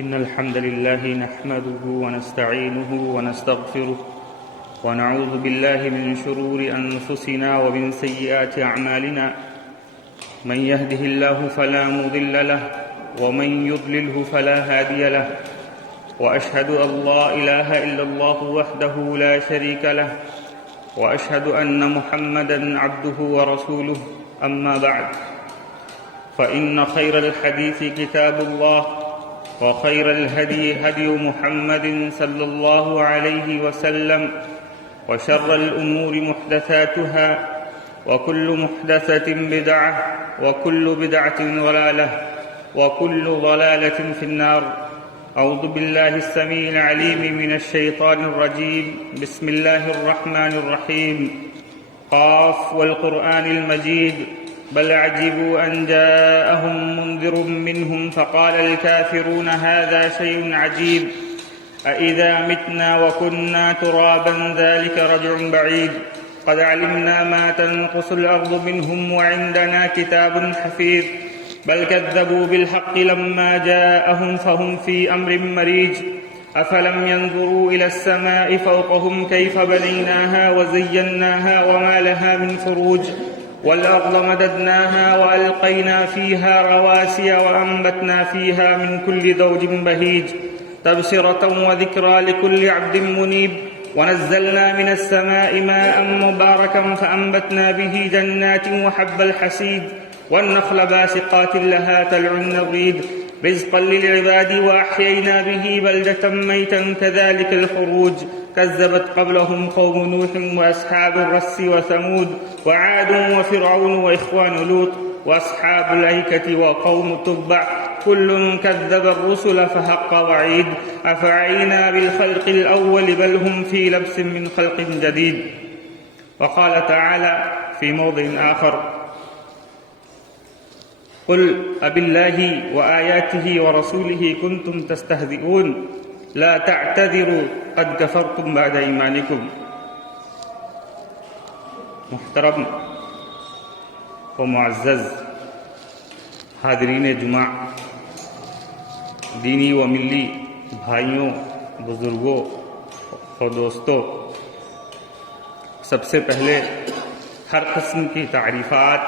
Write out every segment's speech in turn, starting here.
إن الحمد لله نحمده ونستعينه ونستغفره ونعوذ بالله من شرور أنفسنا ومن سيئات أعمالنا من يهده الله فلا مضل له ومن يضلله فلا هادي له وأشهد أن لا إله إلا الله وحده لا شريك له وأشهد أن محمدًا عبده ورسوله أما بعد فإن خير الحديث كتاب الله وخير الهدي هدي محمد صلى الله عليه وسلم وشر الأمور محدثاتها وكل محدثة بدعة وكل بدعة ضلالة وكل ضلالة في النار. أعوذ بالله السميع العليم من الشيطان الرجيم. بسم الله الرحمن الرحيم. قاف والقرآن المجيد بل عجبوا أن جاءهم منذر منهم فقال الكافرون هذا شيء عجيب أإذا متنا وكنا ترابا ذلك رجع بعيد قد علمنا ما تنقص الأرض منهم وعندنا كتاب حفيظ بل كذبوا بالحق لما جاءهم فهم في أمر مريج أفلم ينظروا إلى السماء فوقهم كيف بنيناها وزيناها وما لها من فروج والأرض مددناها وألقينا فيها رواسي وأنبتنا فيها من كل زوج بهيج تبصرة وذكرى لكل عبد منيب ونزلنا من السماء ماء مباركا فأنبتنا به جنات وحب الحسيد والنخل باسقات لها طلع نضيد رزقا للعباد وأحيينا به بلدة ميتا كذلك الخروج كذبت قبلهم قوم نوح وأصحاب الرس وثمود وعاد وفرعون وإخوان لوط وأصحاب الأيكة وقوم تبع كل كذب الرسل فحق وعيد أفعينا بالخلق الأول بل هم في لبس من خلق جديد. وقال تعالى في موضع آخر قل أبالله وآياته ورسوله كنتم تستهزئون لا تعتذروا قد كفرتم بعد إيمانكم. محترم و معزز حاضرین جمعہ، دینی و ملی بھائیوں، بزرگوں اور دوستوں، سب سے پہلے ہر قسم کی تعریفات،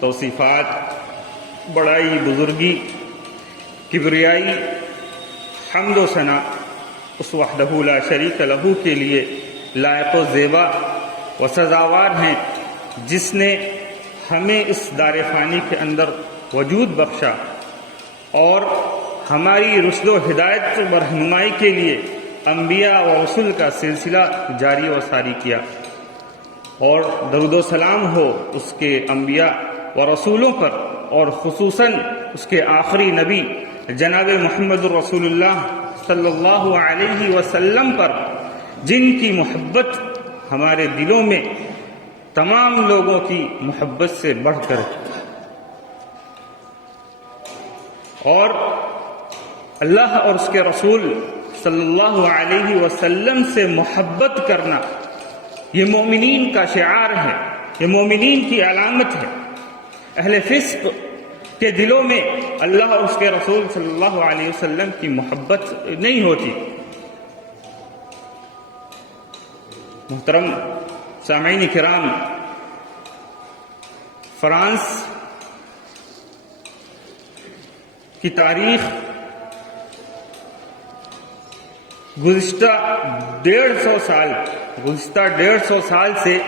توصیفات، بڑائی، بزرگی، کبریائی، حمد و ثنا اس وحدہ لا شریک لہ کے لیے لائق و زیبا و سزاوار ہیں، جس نے ہمیں اس دار فانی کے اندر وجود بخشا اور ہماری رشد و ہدایت و رہنمائی کے لیے انبیاء و رسول کا سلسلہ جاری و ساری کیا، اور درود و سلام ہو اس کے انبیاء و رسولوں پر، اور خصوصاً اس کے آخری نبی جناب محمد رسول اللہ صلی اللہ علیہ وسلم پر، جن کی محبت ہمارے دلوں میں تمام لوگوں کی محبت سے بڑھ کر، اور اللہ اور اس کے رسول صلی اللہ علیہ وسلم سے محبت کرنا یہ مومنین کا شعار ہے، یہ مومنین کی علامت ہے۔ اہل فسق کے دلوں میں اللہ اور اس کے رسول صلی اللہ علیہ وسلم کی محبت نہیں ہوتی۔ محترم سامعین کرام، فرانس کی تاریخ گزشتہ 150 سال سے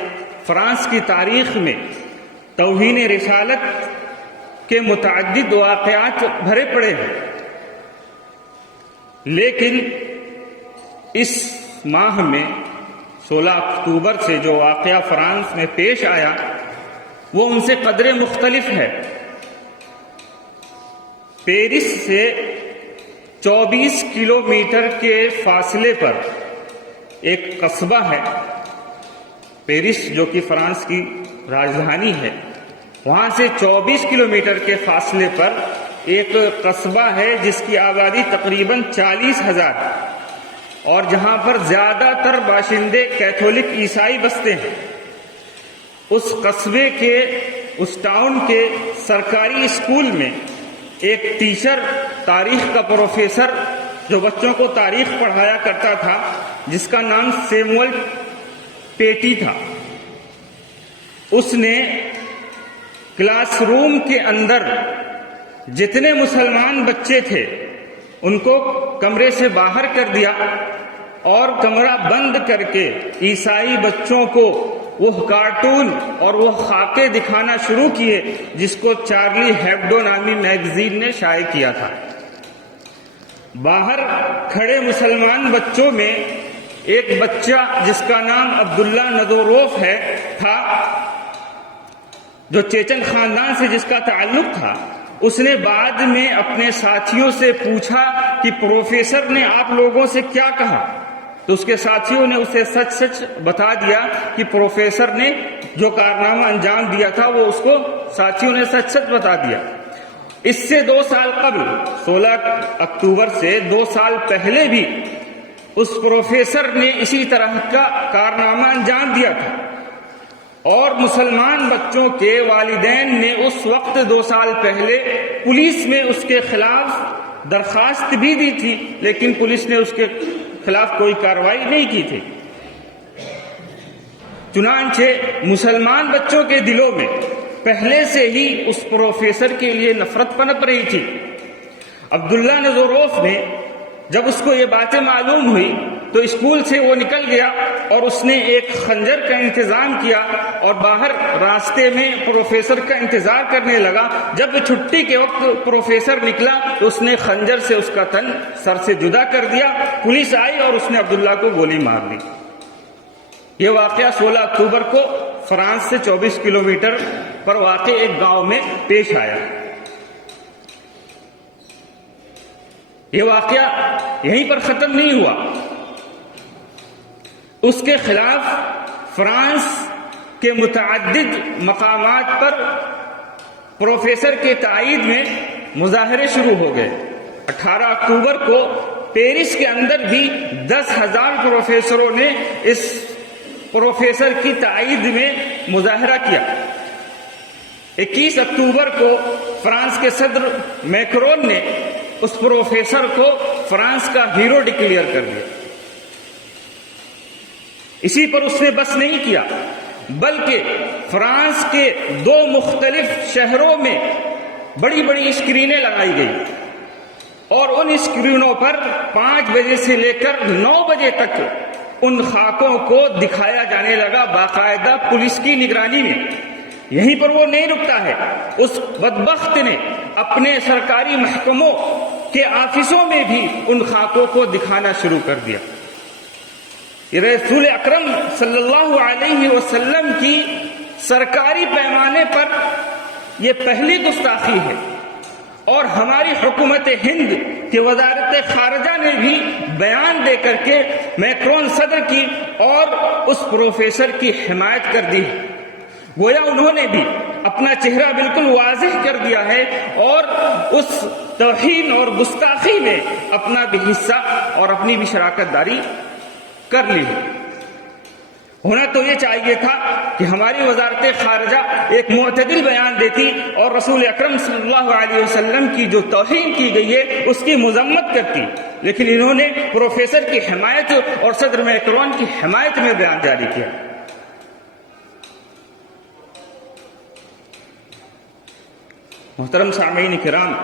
فرانس کی تاریخ میں توہین رسالت کے متعدد واقعات بھرے پڑے ہیں، لیکن اس ماہ میں 16 اکتوبر سے جو واقعہ فرانس میں پیش آیا وہ ان سے قدرے مختلف ہے۔ پیرس سے 24 کلومیٹر کے فاصلے پر ایک قصبہ ہے، پیرس جو کہ فرانس کی راجدھانی ہے، وہاں سے 24 کلومیٹر کے فاصلے پر ایک قصبہ ہے جس کی آبادی تقریباً 40,000 ہے، اور جہاں پر زیادہ تر باشندے کیتھولک عیسائی بستے ہیں۔ اس قصبے کے، اس ٹاؤن کے سرکاری اسکول میں ایک ٹیچر، تاریخ کا پروفیسر جو بچوں کو تاریخ پڑھایا کرتا تھا، جس کا نام سیموئل پیٹی تھا، اس نے کلاس روم کے اندر جتنے مسلمان بچے تھے ان کو کمرے سے باہر کر دیا اور کمرہ بند کر کے عیسائی بچوں کو وہ کارٹون اور وہ خاکے دکھانا شروع کیے جس کو چارلی ہیبڈو نامی میگزین نے شائع کیا تھا۔ باہر کھڑے مسلمان بچوں میں ایک بچہ جس کا نام عبداللہ نزوروف تھا، جو چیچن خاندان سے جس کا تعلق تھا، اس نے بعد میں اپنے ساتھیوں سے پوچھا کہ پروفیسر نے آپ لوگوں سے کیا کہا، تو اس کے ساتھیوں نے اسے سچ سچ بتا دیا کہ پروفیسر نے جو کارنامہ انجام دیا تھا وہ اس کو ساتھیوں نے سچ سچ بتا دیا۔ اس سے 2 سال قبل، 16 اکتوبر سے 2 سال پہلے بھی اس پروفیسر نے اسی طرح کا کارنامہ انجام دیا تھا، اور مسلمان بچوں کے والدین نے اس وقت 2 سال پہلے پولیس میں اس کے خلاف درخواست بھی دی تھی، لیکن پولیس نے اس کے خلاف کوئی کارروائی نہیں کی تھی۔ چنانچہ مسلمان بچوں کے دلوں میں پہلے سے ہی اس پروفیسر کے لیے نفرت پنپ رہی تھی۔ عبداللہ نزوروف نے جب اس کو یہ باتیں معلوم ہوئی تو اسکول سے وہ نکل گیا اور اس نے ایک خنجر کا انتظام کیا اور باہر راستے میں پروفیسر کا انتظار کرنے لگا۔ جب چھٹی کے وقت پروفیسر نکلا تو اس نے خنجر سے اس کا تن سر سے جدا کر دیا۔ پولیس آئی اور اس نے عبداللہ کو گولی مار دی۔ یہ واقعہ 16 اکتوبر کو فرانس سے 24 کلومیٹر پر واقع ایک گاؤں میں پیش آیا۔ یہ واقعہ یہیں پر ختم نہیں ہوا، اس کے خلاف فرانس کے متعدد مقامات پر پروفیسر کے تائید میں مظاہرے شروع ہو گئے۔ 18 اکتوبر کو پیرس کے اندر بھی 10,000 پروفیسروں نے اس پروفیسر کی تائید میں مظاہرہ کیا۔ 21 اکتوبر کو فرانس کے صدر میکرون نے اس پروفیسر کو فرانس کا ہیرو ڈکلیئر کر دیا۔ اسی پر اس نے بس نہیں کیا، بلکہ فرانس کے 2 مختلف شہروں میں بڑی بڑی اسکرینیں لگائی گئی اور ان اسکرینوں پر 5 بجے سے لے کر 9 بجے تک ان خاکوں کو دکھایا جانے لگا باقاعدہ پولیس کی نگرانی میں۔ یہیں پر وہ نہیں رکتا ہے، اس بدبخت نے اپنے سرکاری محکموں کے آفسوں میں بھی ان خاکوں کو دکھانا شروع کر دیا۔ یہ رسول اکرم صلی اللہ علیہ وسلم کی سرکاری پیمانے پر یہ پہلی گستاخی ہے، اور ہماری حکومت ہند کی وزارت خارجہ نے بھی بیان دے کر کے میکرون صدر کی اور اس پروفیسر کی حمایت کر دی ہے۔ گویا انہوں نے بھی اپنا چہرہ بالکل واضح کر دیا ہے اور اس توہین اور گستاخی میں اپنا بھی حصہ اور اپنی بھی شراکت داری کر لی ہے۔ ہونا تو یہ چاہیے تھا کہ ہماری وزارت خارجہ ایک معتدل بیان دیتی اور رسول اکرم صلی اللہ علیہ وسلم کی جو توہین کی گئی ہے اس کی مذمت کرتی، لیکن انہوں نے پروفیسر کی حمایت اور صدر میکرون کی حمایت میں بیان جاری کیا۔ محترم سامعین کرام،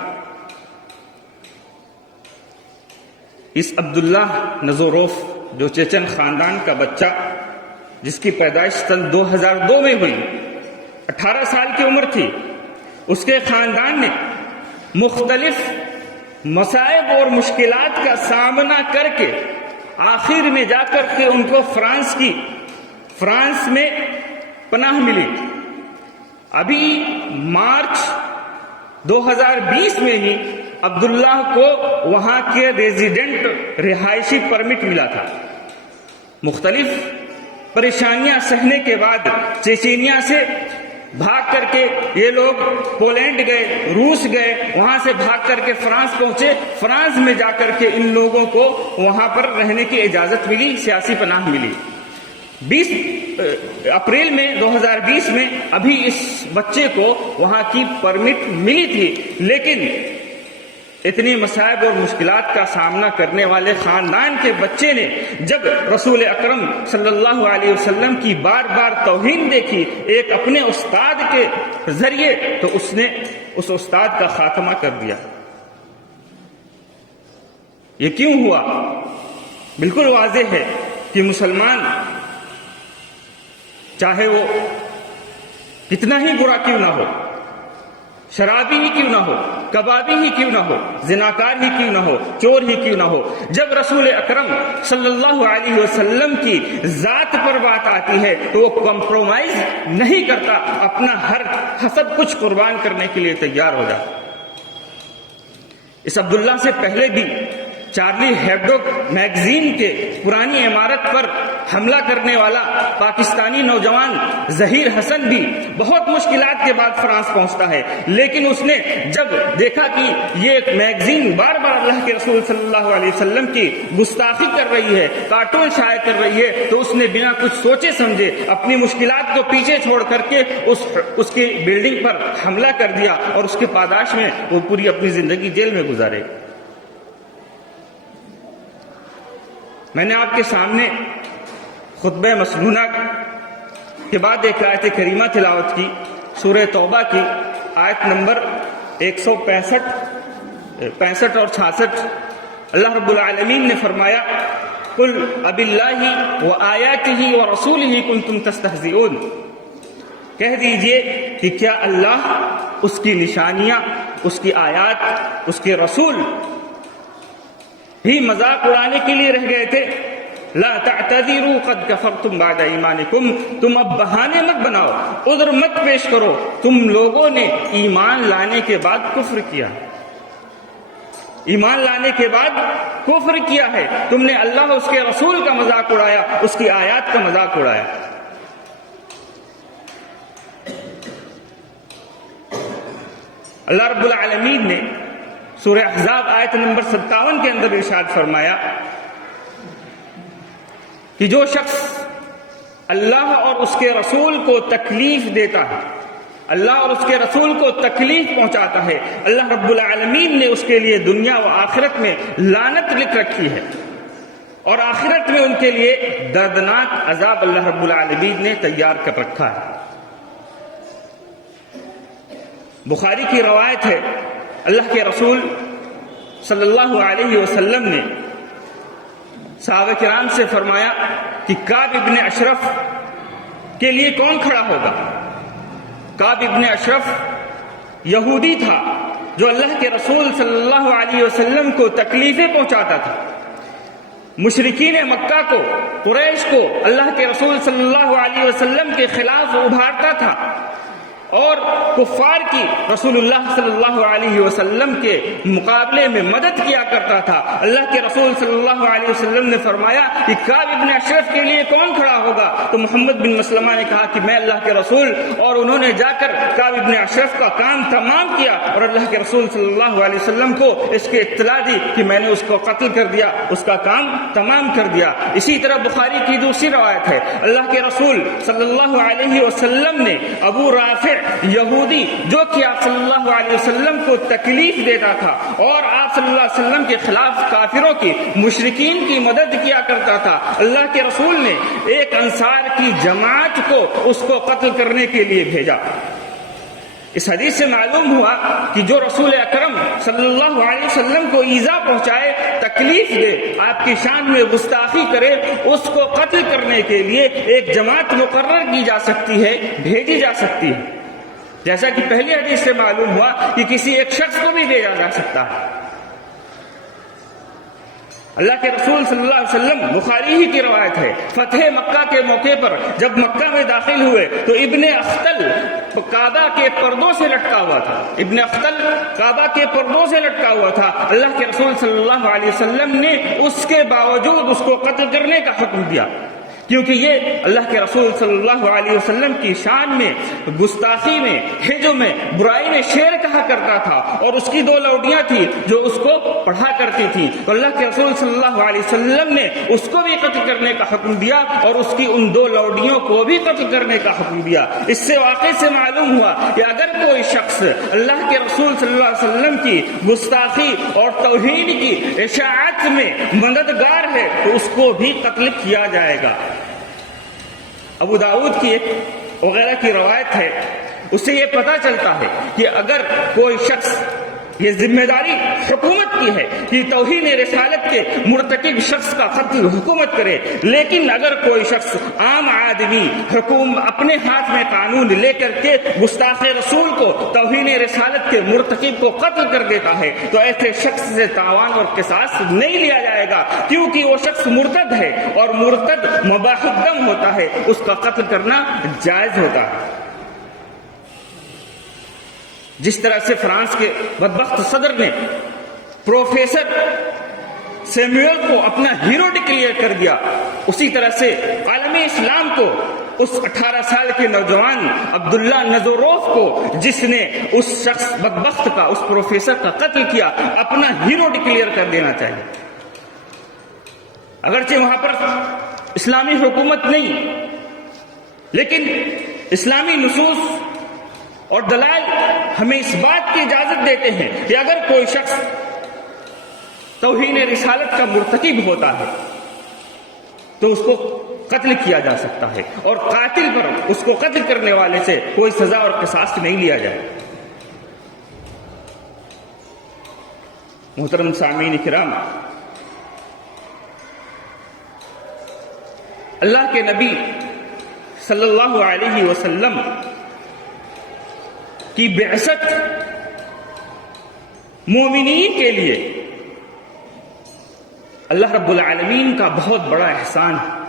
اس عبداللہ نزوروف جو چیچن خاندان کا بچہ جس کی پیدائش سن 2002 میں ہوئی، 18 سال کی عمر تھی، اس کے خاندان نے مختلف مصائب اور مشکلات کا سامنا کر کے آخر میں جا کر کے ان کو فرانس میں پناہ ملی۔ ابھی مارچ 2020 میں ہی عبداللہ کو وہاں کے ریزیڈنٹ رہائشی پرمٹ ملا تھا۔ مختلف پریشانیاں سہنے کے بعد چیچینیا سے بھاگ کر کے یہ لوگ پولینڈ گئے، روس گئے، وہاں سے بھاگ کر کے فرانس پہنچے۔ فرانس میں جا کر کے ان لوگوں کو وہاں پر رہنے کی اجازت ملی، سیاسی پناہ ملی۔ 20 اپریل میں 2020 میں ابھی اس بچے کو وہاں کی پرمٹ ملی تھی، لیکن اتنی مصائب اور مشکلات کا سامنا کرنے والے خاندان کے بچے نے جب رسول اکرم صلی اللہ علیہ وسلم کی بار بار توہین دیکھی ایک اپنے استاد کے ذریعے، تو اس نے اس استاد کا خاتمہ کر دیا۔ یہ کیوں ہوا؟ بالکل واضح ہے کہ مسلمان چاہے وہ کتنا ہی برا کیوں نہ ہو، شرابی ہی کیوں نہ ہو، کبابی ہی کیوں نہ ہو، زناکار ہی کیوں نہ ہو، چور ہی کیوں نہ ہو، جب رسول اکرم صلی اللہ علیہ وسلم کی ذات پر بات آتی ہے تو وہ کمپرومائز نہیں کرتا، اپنا ہر سب کچھ قربان کرنے کے لیے تیار ہو جاتا۔ اس عبداللہ سے پہلے بھی چارلی ہیبڈو میگزین کے پرانی عمارت پر حملہ کرنے والا پاکستانی نوجوان ظہیر حسن بھی بہت مشکلات کے بعد فرانس پہنچتا ہے، لیکن اس نے جب دیکھا کہ یہ میگزین بار بار اللہ کے رسول صلی اللہ علیہ وسلم کی گستاخی کر رہی ہے، کارٹون شائع کر رہی ہے، تو اس نے بنا کچھ سوچے سمجھے اپنی مشکلات کو پیچھے چھوڑ کر کے اس کی بلڈنگ پر حملہ کر دیا اور اس کے پاداش میں وہ پوری اپنی زندگی جیل میں گزارے۔ میں نے آپ کے سامنے خطبہ مسنونہ کے بعد ایک آیت کریمہ تلاوت کی، سورہ توبہ کی آیت نمبر 165 اور 66۔ اللہ رب العالمین نے فرمایا قل اب اللہ وآیاتہ ورسولہ کنتم تستہزئون، کہہ دیجئے کہ کیا اللہ، اس کی نشانیاں، اس کی آیات، اس کے رسول ہی مذاق اڑانے کے لیے رہ گئے تھے؟ لا تعتذروا قد کفرتم بعد ایمانکم، تم اب بہانے مت بناؤ، عذر مت پیش کرو، تم لوگوں نے ایمان لانے کے بعد کفر کیا، ایمان لانے کے بعد کفر کیا ہے، تم نے اللہ اس کے رسول کا مذاق اڑایا، اس کی آیات کا مذاق اڑایا۔ اللہ رب العالمین نے سورہ احزاب آیت نمبر 57 کے اندر ارشاد فرمایا کہ جو شخص اللہ اور اس کے رسول کو تکلیف دیتا ہے، اللہ اور اس کے رسول کو تکلیف پہنچاتا ہے، اللہ رب العالمین نے اس کے لیے دنیا و آخرت میں لعنت لکھ رکھی ہے، اور آخرت میں ان کے لیے دردناک عذاب اللہ رب العالمین نے تیار کر رکھا ہے۔ بخاری کی روایت ہے، اللہ کے رسول صلی اللہ علیہ وسلم نے صحابہ کرام سے فرمایا کہ کعب ابن اشرف کے لیے کون کھڑا ہوگا؟ کعب ابن اشرف یہودی تھا جو اللہ کے رسول صلی اللہ علیہ وسلم کو تکلیفیں پہنچاتا تھا، مشرکین مکہ کو، قریش کو اللہ کے رسول صلی اللہ علیہ وسلم کے خلاف ابھارتا تھا، اور کفار کی رسول اللہ صلی اللہ علیہ وسلم کے مقابلے میں مدد کیا کرتا تھا۔ اللہ کے رسول صلی اللہ علیہ وسلم نے فرمایا کہ کعب ابن اشرف کے لیے کون کھڑا ہوگا؟ تو محمد بن مسلمہ نے کہا کہ میں اللہ کے رسول، اور انہوں نے جا کر کعب ابن اشرف کا کام تمام کیا، اور اللہ کے رسول صلی اللہ علیہ وسلم کو اس کی اطلاع دی کہ میں نے اس کو قتل کر دیا، اس کا کام تمام کر دیا۔ اسی طرح بخاری کی دوسری روایت ہے، اللہ کے رسول صلی اللہ علیہ وسلم نے ابو رافع یہودی جو کہ آپ صلی اللہ علیہ وسلم کو تکلیف دیتا تھا اور آپ صلی اللہ علیہ وسلم کے خلاف کافروں کی، مشرکین کی مدد کیا کرتا تھا، اللہ کے رسول نے ایک انصار کی جماعت کو اس کو قتل کرنے کے لیے بھیجا۔ اس حدیث سے معلوم ہوا کہ جو رسول اکرم صلی اللہ علیہ وسلم کو ایذا پہنچائے، تکلیف دے، آپ کی شان میں گستاخی کرے، اس کو قتل کرنے کے لیے ایک جماعت مقرر کی جا سکتی ہے، بھیجی جا سکتی ہے، جیسا کہ پہلی حدیث سے معلوم ہوا کہ کسی ایک شخص کو بھی بھیجا جا سکتا ہے۔ اللہ کے رسول صلی اللہ علیہ وسلم، بخاری ہی کی روایت ہے، فتح مکہ کے موقع پر جب مکہ میں داخل ہوئے تو ابن اختل کعبہ کے پردوں سے لٹکا ہوا تھا، ابن اختل کعبہ کے پردوں سے لٹکا ہوا تھا۔ اللہ کے رسول صلی اللہ علیہ وسلم نے اس کے باوجود اس کو قتل کرنے کا حکم دیا، کیونکہ یہ اللہ کے رسول صلی اللہ علیہ وسلم کی شان میں گستاخی میں، ہجو میں، برائی میں شیر کہا کرتا تھا، اور اس کی 2 لوڈیاں تھیں جو اس کو پڑھا کرتی تھیں، تو اللہ کے رسول صلی اللہ علیہ وسلم نے اس کو بھی قتل کرنے کا حکم دیا اور اس کی ان 2 لوڈیوں کو بھی قتل کرنے کا حکم دیا۔ اس سے واقعے سے معلوم ہوا کہ اگر کوئی شخص اللہ کے رسول صلی اللہ علیہ وسلم کی گستاخی اور توہین کی اشاعت میں مددگار ہے تو اس کو بھی قتل کیا جائے گا۔ ابو داؤد کی ایک وغیرہ کی روایت ہے، اس سے یہ پتہ چلتا ہے کہ اگر کوئی شخص، یہ ذمہ داری حکومت کی ہے کہ توہین رسالت کے مرتکب شخص کا قتل حکومت کرے، لیکن اگر کوئی شخص عام آدمی اپنے ہاتھ میں قانون لے کر کے گستاخ رسول کو، توہین رسالت کے مرتکب کو قتل کر دیتا ہے تو ایسے شخص سے تاوان اور قصاص نہیں لیا جائے گا، کیونکہ وہ شخص مرتد ہے اور مرتد مباح الدم ہوتا ہے، اس کا قتل کرنا جائز ہوتا ہے۔ جس طرح سے فرانس کے بدبخت صدر نے پروفیسر سیموئل کو اپنا ہیرو ڈکلیئر کر دیا، اسی طرح سے عالم اسلام کو اس 18 سال کے نوجوان عبداللہ نزوروف کو، جس نے اس شخص بدبخت کا، اس پروفیسر کا قتل کیا، اپنا ہیرو ڈکلیئر کر دینا چاہیے۔ اگرچہ وہاں پر اسلامی حکومت نہیں، لیکن اسلامی نصوص اور دلائل ہمیں اس بات کی اجازت دیتے ہیں کہ اگر کوئی شخص توہین رسالت کا مرتکب ہوتا ہے تو اس کو قتل کیا جا سکتا ہے، اور قاتل پر، اس کو قتل کرنے والے سے کوئی سزا اور قصاص نہیں لیا جائے۔ محترم سامعین کرام، اللہ کے نبی صلی اللہ علیہ وسلم کی بعثت مومنین کے لیے اللہ رب العالمین کا بہت بڑا احسان ہے۔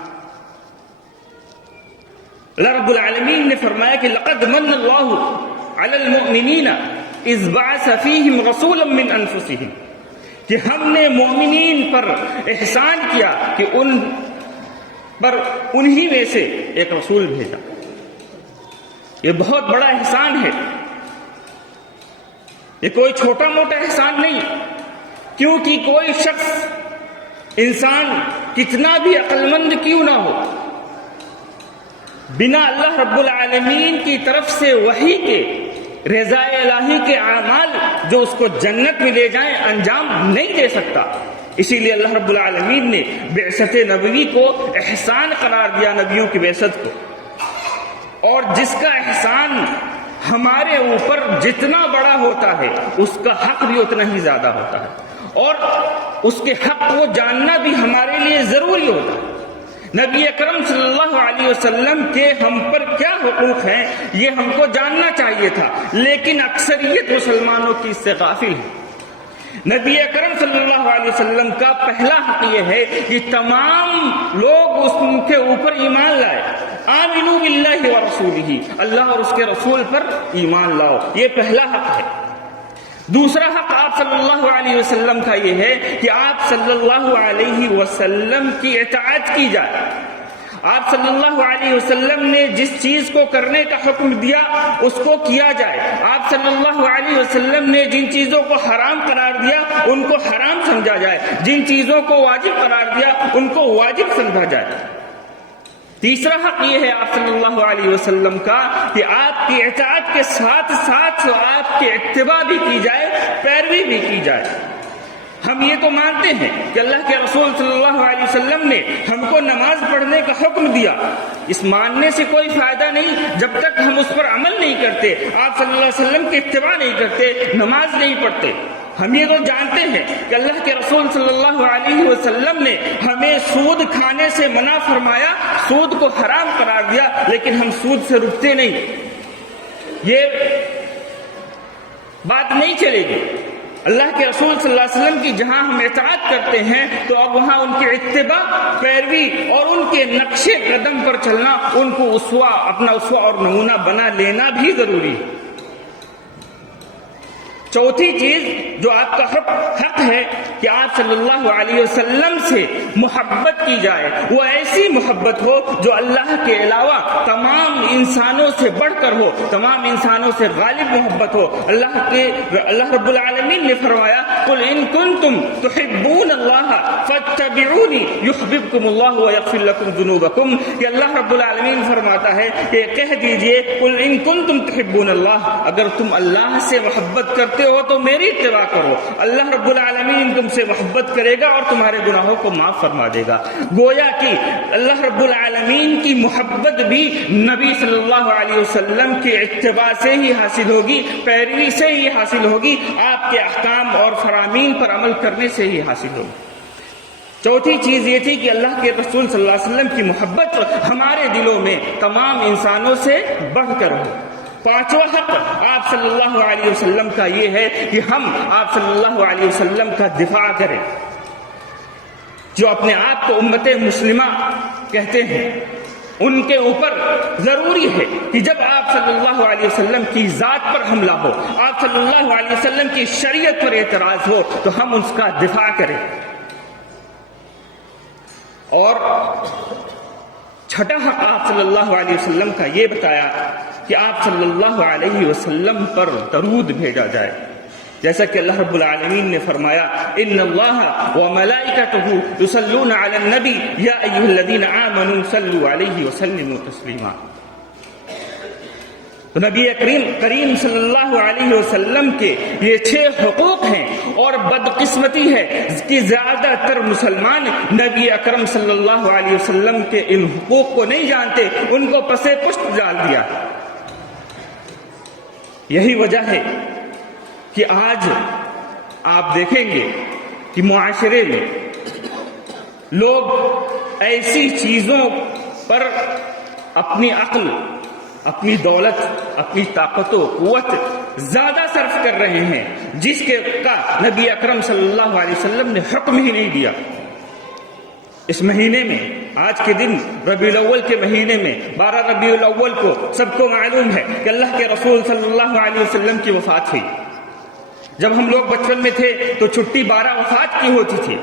اللہ رب العالمین نے فرمایا کہ لقد من اللہ علی المؤمنین اذ بعث فیہم رسولا من انفسہم، کہ ہم نے مومنین پر احسان کیا کہ ان پر انہی میں سے ایک رسول بھیجا۔ یہ بہت بڑا احسان ہے، یہ کوئی چھوٹا موٹا احسان نہیں، کیونکہ کوئی شخص، انسان کتنا بھی عقل مند کیوں نہ ہو، بنا اللہ رب العالمین کی طرف سے وحی کے رضا الہی کے اعمال جو اس کو جنت میں لے جائیں انجام نہیں دے سکتا۔ اسی لیے اللہ رب العالمین نے بعثت نبوی کو احسان قرار دیا، نبیوں کی بعثت کو، اور جس کا احسان ہمارے اوپر جتنا بڑا ہوتا ہے اس کا حق بھی اتنا ہی زیادہ ہوتا ہے، اور اس کے حق کو جاننا بھی ہمارے لیے ضروری ہوتا ہے۔ نبی اکرم صلی اللہ علیہ وسلم کے ہم پر کیا حقوق ہیں یہ ہم کو جاننا چاہیے تھا، لیکن اکثریت مسلمانوں کی اس سے غافل ہے۔ نبی اکرم صلی اللہ علیہ وسلم کا پہلا حق یہ ہے کہ تمام لوگ ان کے اوپر ایمان لائے، آمنوا باللہ ورسولہ، اللہ اور اس کے رسول پر ایمان لاؤ، یہ پہلا حق ہے۔ دوسرا حق آپ صلی اللہ علیہ وسلم کا یہ ہے کہ آپ صلی اللہ علیہ وسلم کی اطاعت کی جائے۔ آپ صلی اللہ علیہ وسلم نے جس چیز کو کرنے کا حکم دیا اس کو کیا جائے، آپ صلی اللہ علیہ وسلم نے جن چیزوں کو حرام قرار دیا ان کو حرام سمجھا جائے، جن چیزوں کو واجب قرار دیا ان کو واجب سمجھا جائے۔ تیسرا حق یہ ہے آپ صلی اللہ علیہ وسلم کا کہ آپ کی اطاعت کے ساتھ ساتھ آپ کی اتباع بھی کی جائے، پیروی بھی کی جائے۔ ہم یہ تو مانتے ہیں کہ اللہ کے رسول صلی اللہ علیہ وسلم نے ہم کو نماز پڑھنے کا حکم دیا، اس ماننے سے کوئی فائدہ نہیں جب تک ہم اس پر عمل نہیں کرتے، آپ صلی اللہ علیہ وسلم کی اتباع نہیں کرتے، نماز نہیں پڑھتے۔ ہم یہ تو جانتے ہیں کہ اللہ کے رسول صلی اللہ علیہ وسلم نے ہمیں سود کھانے سے منع فرمایا، سود کو حرام قرار دیا، لیکن ہم سود سے رکتے نہیں، یہ بات نہیں چلے گی۔ اللہ کے رسول صلی اللہ علیہ وسلم کی جہاں ہم اطاعت کرتے ہیں تو اب وہاں ان کی اتباع، پیروی اور ان کے نقش قدم پر چلنا، ان کو اپنا اسوہ اور نمونہ بنا لینا بھی ضروری ہے۔ چوتھی چیز جو آپ کا حق ہے کہ آپ صلی اللہ علیہ وسلم سے محبت کی جائے، وہ ایسی محبت ہو جو اللہ کے علاوہ تمام انسانوں سے بڑھ کر ہو، تمام انسانوں سے غالب محبت ہو۔ اللہ رب العالمین نے فرمایا قل ان کنتم تحبون اللہ فاتبعونی یحببکم اللہ ویغفر لکم ذنوبکم، کہ اللہ رب العالمین فرماتا ہے کہ کہہ دیجئے قل ان کنتم تحبون اللہ، اگر تم اللہ سے محبت کرتے ہو تو میری اتباع کرو، اللہ رب العالمین تم سے محبت کرے گا اور تمہارے گناہوں کو معاف فرما دے گا۔ گویا کہ اللہ رب العالمین کی محبت بھی نبی صلی اللہ علیہ وسلم کی اتباع سے ہی حاصل ہوگی، پیروی سے ہی حاصل ہوگی، آپ کے احکام اور فرامین پر عمل کرنے سے ہی حاصل ہوگی۔ چوتھی چیز یہ تھی کہ اللہ کے رسول صلی اللہ علیہ وسلم کی محبت ہمارے دلوں میں تمام انسانوں سے بڑھ کر ہو۔ پانچواں حق آپ صلی اللہ علیہ وسلم کا یہ ہے کہ ہم آپ صلی اللہ علیہ وسلم کا دفاع کریں۔ جو اپنے آپ کو امت مسلمہ کہتے ہیں ان کے اوپر ضروری ہے کہ جب آپ صلی اللہ علیہ وسلم کی ذات پر حملہ ہو، آپ صلی اللہ علیہ وسلم کی شریعت پر اعتراض ہو تو ہم اس کا دفاع کریں۔ اور چھٹا حق آپ صلی اللہ علیہ وسلم کا یہ بتایا کہ آپ صلی اللہ علیہ وسلم پر درود بھیجا جائے، جیسا کہ اللہ رب العالمین نے فرمایا ان اللہ وملائکتہ یصلون علی النبی یا ایھا الذین آمنوا صلوا علیہ وسلموا تسلیما۔ تو نبی کریم صلی اللہ علیہ وسلم کے یہ 6 حقوق ہیں، اور بدقسمتی ہے کہ زیادہ تر مسلمان نبی اکرم صلی اللہ علیہ وسلم کے ان حقوق کو نہیں جانتے، ان کو پسے پشت ڈال دیا۔ یہی وجہ ہے کہ آج آپ دیکھیں گے کہ معاشرے میں لوگ ایسی چیزوں پر اپنی عقل، اپنی دولت، اپنی طاقت و قوت زیادہ صرف کر رہے ہیں جس کا نبی اکرم صلی اللہ علیہ وسلم نے حکم ہی نہیں دیا۔ اس مہینے میں، آج کے دن ربیع الاول کے مہینے میں 12 ربیع الاول کو سب کو معلوم ہے کہ اللہ کے رسول صلی اللہ علیہ وسلم کی وفات ہوئی۔ جب ہم لوگ بچپن میں تھے تو چھٹی 12 وفات کی ہوتی تھی۔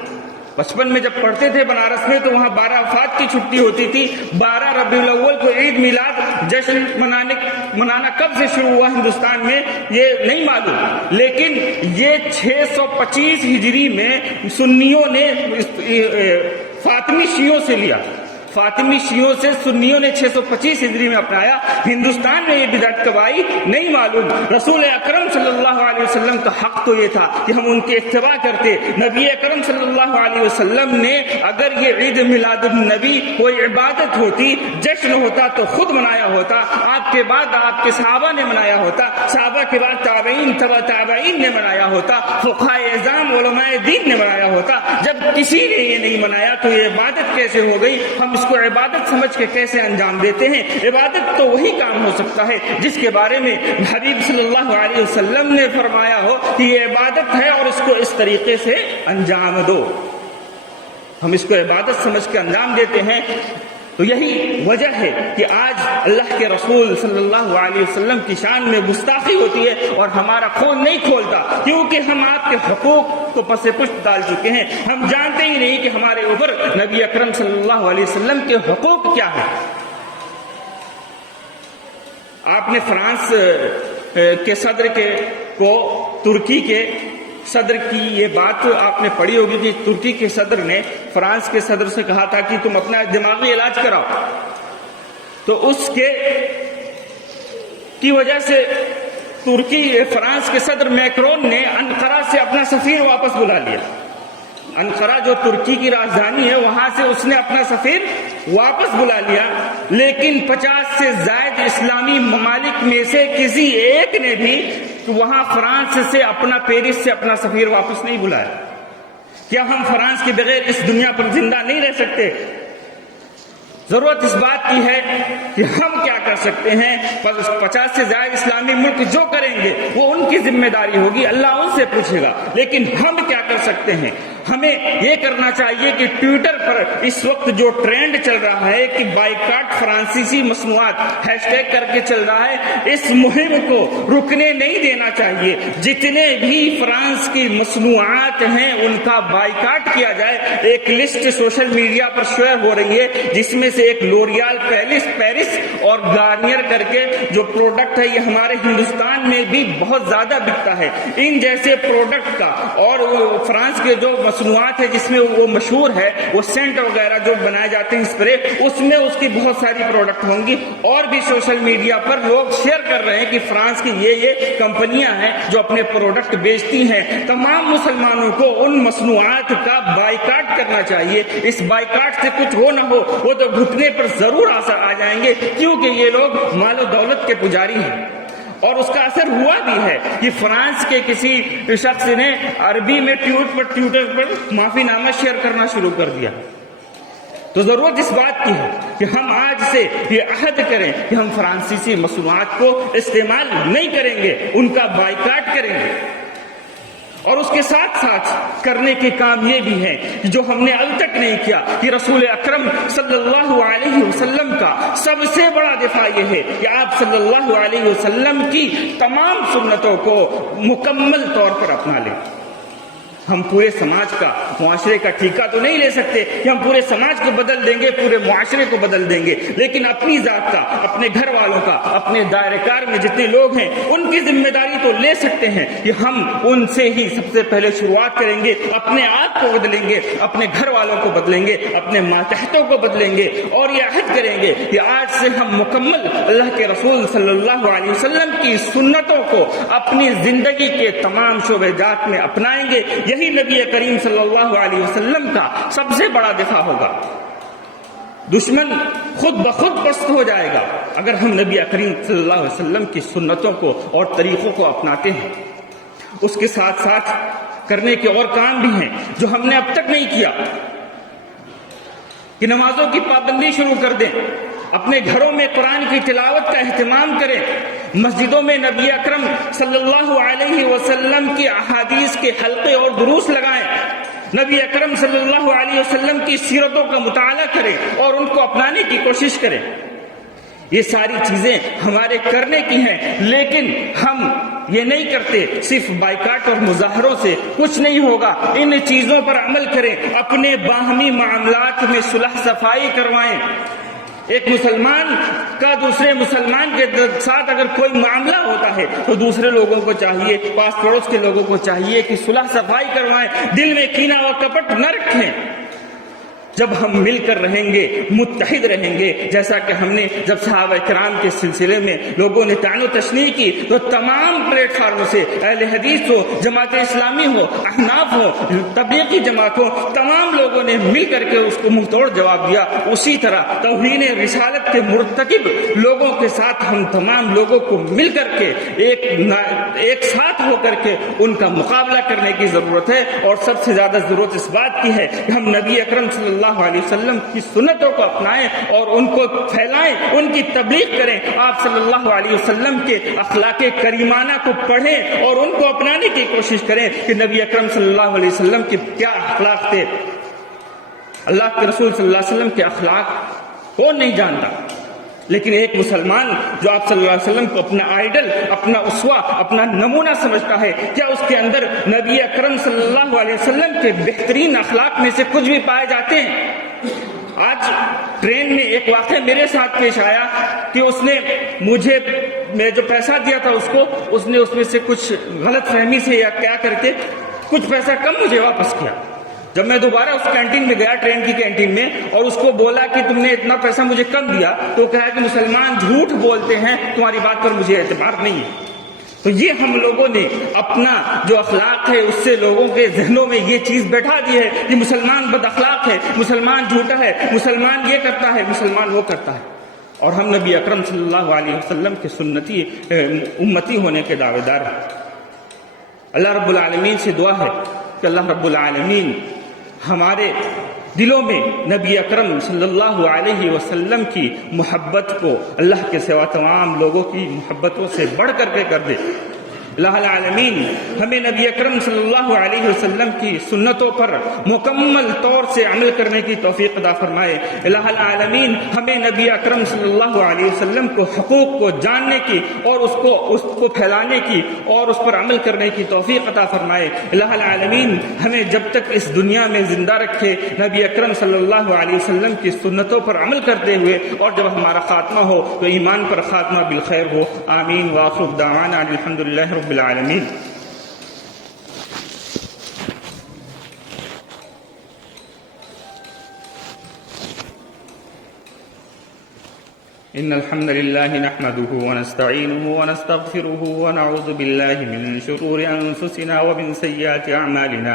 بچپن میں جب پڑھتے تھے بنارس میں تو وہاں 12 وفات کی چھٹی ہوتی تھی۔ 12 ربیع الاول کو عید میلاد جشن منانا کب سے شروع ہوا ہندوستان میں یہ نہیں معلوم، لیکن یہ 625 ہجری میں سنیوں نے فاطمی شیعوں سے لیا، فاطمی شیعوں سے سنیوں نے 625 ہجری میں اپنایا. ہندوستان میں یہ بدعت کب آئی نہیں معلوم. رسول اکرم صلی اللہ علیہ وسلم کا حق تو یہ تھا کہ ہم ان کی اتباع کرتے. نبی اکرم صلی اللہ علیہ وسلم نے اگر یہ عید میلاد النبی کوئی عبادت ہوتی، جشن ہوتا تو خود منایا ہوتا. آپ کے بعد آپ کے صحابہ نے منایا ہوتا، صحابہ کے بعد تابعین تبع تابعین نے منایا ہوتا، فقہاء اعظام علماء دین نے منایا ہوتا. جب کسی نے یہ نہیں منایا تو یہ عبادت کیسے ہو گئی؟ ہم اس کو عبادت سمجھ کے کیسے انجام دیتے ہیں؟ عبادت تو وہی کام ہو سکتا ہے جس کے بارے میں حبیب صلی اللہ علیہ وسلم نے فرمایا ہو کہ یہ عبادت ہے اور اس کو اس طریقے سے انجام دو. ہم اس کو عبادت سمجھ کے انجام دیتے ہیں. تو یہی وجہ ہے کہ آج اللہ کے رسول صلی اللہ علیہ وسلم کی شان میں گستاخی ہوتی ہے اور ہمارا خون نہیں کھولتا، کیونکہ ہم آپ کے حقوق کو پس پشت ڈال چکے ہیں. ہم جانتے ہی نہیں کہ ہمارے اوپر نبی اکرم صلی اللہ علیہ وسلم کے حقوق کیا ہیں. آپ نے فرانس کے صدر کو ترکی کے صدر کی یہ بات آپ نے پڑھی ہوگی کہ ترکی کے صدر نے فرانس کے صدر سے کہا تھا کہ تم اپنا دماغی علاج کراؤ. تو اس کی وجہ سے فرانس کے صدر میکرون نے انقرہ سے اپنا سفیر واپس بلا لیا. انقرہ جو ترکی کی راجدھانی ہے وہاں سے اس نے اپنا سفیر واپس بلا لیا. لیکن 50 سے زائد اسلامی ممالک میں سے کسی ایک نے بھی وہاں فرانس سے پیرس سے اپنا سفیر واپس نہیں بلایا. کیا ہم فرانس کے بغیر اس دنیا پر زندہ نہیں رہ سکتے؟ ضرورت اس بات کی ہے کہ ہم کیا کر سکتے ہیں. 50 سے زائد اسلامی ملک جو کریں گے وہ ان کی ذمہ داری ہوگی، اللہ ان سے پوچھے گا. لیکن ہم کیا کر سکتے ہیں؟ ہمیں یہ کرنا چاہیے کہ ٹویٹر پر اس وقت جو ٹرینڈ چل رہا ہے کہ بائیکاٹ فرانسیسی مصنوعات ہیش ٹیگ کر کے چل رہا ہے، اس مہم کو رکنے نہیں دینا چاہیے. جتنے بھی فرانس کی مصنوعات ہیں ان کا بائیکاٹ کیا جائے. ایک لسٹ سوشل میڈیا پر شیئر ہو رہی ہے جس میں سے ایک لوریال پیرس اور گارنیئر کر کے جو پروڈکٹ ہے یہ ہمارے ہندوستان میں بھی بہت زیادہ بکتا ہے. ان جیسے پروڈکٹ کا اور فرانس کے جو مصنوعات ہے جس میں وہ مشہور ہے، وہ سینٹ وغیرہ جو بنائے جاتے ہیں اسپرے، اس میں اس کی بہت ساری پروڈکٹ ہوں گی. اور بھی سوشل میڈیا پر لوگ شیئر کر رہے ہیں کہ فرانس کی یہ کمپنیاں ہیں جو اپنے پروڈکٹ بیچتی ہیں. تمام مسلمانوں کو ان مصنوعات کا بائیکاٹ کرنا چاہیے. اس بائیکاٹ سے کچھ ہو نہ ہو وہ تو گھٹنے پر ضرور آ جائیں گے، کیونکہ یہ لوگ مال و دولت کے پجاری ہیں. اور اس کا اثر ہوا بھی ہے کہ فرانس کے کسی شخص نے عربی میں ٹویٹر پر معافی نامہ شیئر کرنا شروع کر دیا. تو ضرورت اس بات کی ہے کہ ہم آج سے یہ عہد کریں کہ ہم فرانسیسی مصنوعات کو استعمال نہیں کریں گے، ان کا بائیکاٹ کریں گے. اور اس کے ساتھ ساتھ کرنے کے کام یہ بھی ہے جو ہم نے اب تک نہیں کیا کہ رسول اکرم صلی اللہ علیہ وسلم کا سب سے بڑا دفاع یہ ہے کہ آپ صلی اللہ علیہ وسلم کی تمام سنتوں کو مکمل طور پر اپنا لیں. ہم پورے سماج کا، معاشرے کا ٹھیکہ تو نہیں لے سکتے کہ ہم پورے سماج کو بدل دیں گے، پورے معاشرے کو بدل دیں گے، لیکن اپنی ذات کا، اپنے گھر والوں کا، اپنے دائرہ کار میں جتنے لوگ ہیں ان کی ذمہ داری تو لے سکتے ہیں کہ ہم ان سے ہی سب سے پہلے شروعات کریں گے. اپنے آپ کو بدلیں گے، اپنے گھر والوں کو بدلیں گے، اپنے ماتحتوں کو بدلیں گے اور یہ عہد کریں گے کہ آج سے ہم مکمل اللہ کے رسول صلی اللہ علیہ وسلم کی سنتوں کو اپنی زندگی کے تمام شعبے جات میں اپنائیں گے. یہی نبی کریم صلی اللہ علیہ وسلم کا سب سے بڑا دفاع ہوگا. دشمن خود بخود پست ہو جائے گا اگر ہم نبی کریم صلی اللہ علیہ وسلم کی سنتوں کو اور طریقوں کو اپناتے ہیں. اس کے ساتھ ساتھ کرنے کے اور کام بھی ہیں جو ہم نے اب تک نہیں کیا کہ نمازوں کی پابندی شروع کر دیں، اپنے گھروں میں قرآن کی تلاوت کا اہتمام کریں، مسجدوں میں نبی اکرم صلی اللہ علیہ وسلم کی احادیث کے حلقے اور دروس لگائیں، نبی اکرم صلی اللہ علیہ وسلم کی سیرتوں کا مطالعہ کریں اور ان کو اپنانے کی کوشش کریں. یہ ساری چیزیں ہمارے کرنے کی ہیں، لیکن ہم یہ نہیں کرتے. صرف بائیکاٹ اور مظاہروں سے کچھ نہیں ہوگا. ان چیزوں پر عمل کریں، اپنے باہمی معاملات میں صلح صفائی کروائیں. ایک مسلمان کا دوسرے مسلمان کے ساتھ اگر کوئی معاملہ ہوتا ہے تو دوسرے لوگوں کو چاہیے، پاس پڑوس کے لوگوں کو چاہیے کہ صلح صفائی کروائیں، دل میں کینہ اور کپٹ نہ رکھیں. جب ہم مل کر رہیں گے، متحد رہیں گے، جیسا کہ ہم نے جب صحابہ کرام کے سلسلے میں لوگوں نے طعن و تشنیع کی تو تمام پلیٹ فارموں سے اہل حدیث ہو، جماعت اسلامی ہو، احناف ہو، تبلیغی جماعت ہو، تمام لوگوں نے مل کر کے اس کو منہ توڑ جواب دیا۔ اسی طرح توہین رسالت کے مرتکب لوگوں کے ساتھ ہم تمام لوگوں کو مل کر کے ایک ساتھ ہو کر کے ان کا مقابلہ کرنے کی ضرورت ہے، اور سب سے زیادہ ضرورت اس بات کی ہے کہ ہم نبی اکرم صلی اللہ علیہ وسلم کی سنتوں کو اپنائیں اور ان کو پھیلائیں، ان کی تبلیغ کریں، آپ صلی اللہ علیہ وسلم کے اخلاق کریمانہ کو پڑھیں اور ان کو اپنانے کی کوشش کریں کہ نبی اکرم صلی اللہ علیہ وسلم کے کیا اخلاق تھے۔ اللہ کے رسول صلی اللہ علیہ وسلم کے اخلاق کون نہیں جانتا، لیکن ایک مسلمان جو آپ صلی اللہ علیہ وسلم کو اپنا آئیڈل، اپنا اسوہ، اپنا نمونہ سمجھتا ہے، کیا اس کے اندر نبی اکرم صلی اللہ علیہ وسلم کے بہترین اخلاق میں سے کچھ بھی پائے جاتے ہیں؟ آج ٹرین میں ایک واقعہ میرے ساتھ پیش آیا کہ اس نے مجھے، میں جو پیسہ دیا تھا اس نے اس میں سے کچھ غلط فہمی سے یا کیا کر کے کچھ پیسہ کم مجھے واپس کیا۔ جب میں دوبارہ اس کینٹین میں گیا، ٹرین کی کینٹین میں، اور اس کو بولا کہ تم نے اتنا پیسہ مجھے کم دیا، تو کہا کہ مسلمان جھوٹ بولتے ہیں، تمہاری بات پر مجھے اعتبار نہیں ہے۔ تو یہ ہم لوگوں نے اپنا جو اخلاق ہے اس سے لوگوں کے ذہنوں میں یہ چیز بیٹھا دی ہے کہ مسلمان بد اخلاق ہے، مسلمان جھوٹا ہے، مسلمان یہ کرتا ہے، مسلمان وہ کرتا ہے، اور ہم نبی اکرم صلی اللہ علیہ وسلم کے سنتی امتی ہونے کے دعوے دار ہیں۔ اللہ رب العالمین سے دعا ہے کہ اللہ رب العالمین ہمارے دلوں میں نبی اکرم صلی اللہ علیہ وسلم کی محبت کو اللہ کے سوا تمام لوگوں کی محبتوں سے بڑھ کر کے کر دے۔ اللہ العالمین ہمیں نبی اکرم صلی اللہ علیہ وسلم کی سنتوں پر مکمل طور سے عمل کرنے کی توفیق عطا فرمائے۔ اللہ العالمین ہمیں نبی اکرم صلی اللہ علیہ وسلم کو حقوق کو جاننے کی اور اس کو پھیلانے کی اور اس پر عمل کرنے کی توفیق عطا فرمائے۔ اللہ العالمین ہمیں جب تک اس دنیا میں زندہ رکھے نبی اکرم صلی اللہ علیہ وسلم کی سنتوں پر عمل کرتے ہوئے، اور جب ہمارا خاتمہ ہو تو ایمان پر خاتمہ بالخیر ہو۔ آمین وآخر دعوانا الحمدللہ رب العالمین۔ إن الحمد لله نحمده ونستعينه ونستغفره ونعوذ بالله من شرور أنفسنا ومن سيئات أعمالنا،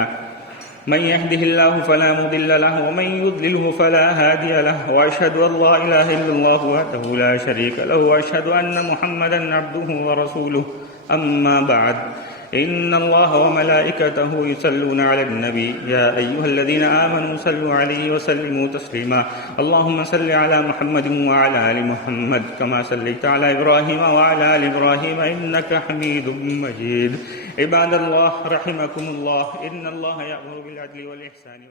من يهده الله فلا مضل له ومن يضلله فلا هادي له، وأشهد أن لا إله إلا الله وحده لا شريك له، وأشهد أن محمدا عبده ورسوله، أما بعد، إن الله وملائكته يصلون على النبي يا أيها الذين آمنوا صلوا عليه وسلموا تسليما، اللهم صل على محمد وعلى آل محمد كما صليت على إبراهيم وعلى آل إبراهيم إنك حميد مجيد۔ عباد الله رحمكم الله، إن الله يأمر بالعدل والإحسان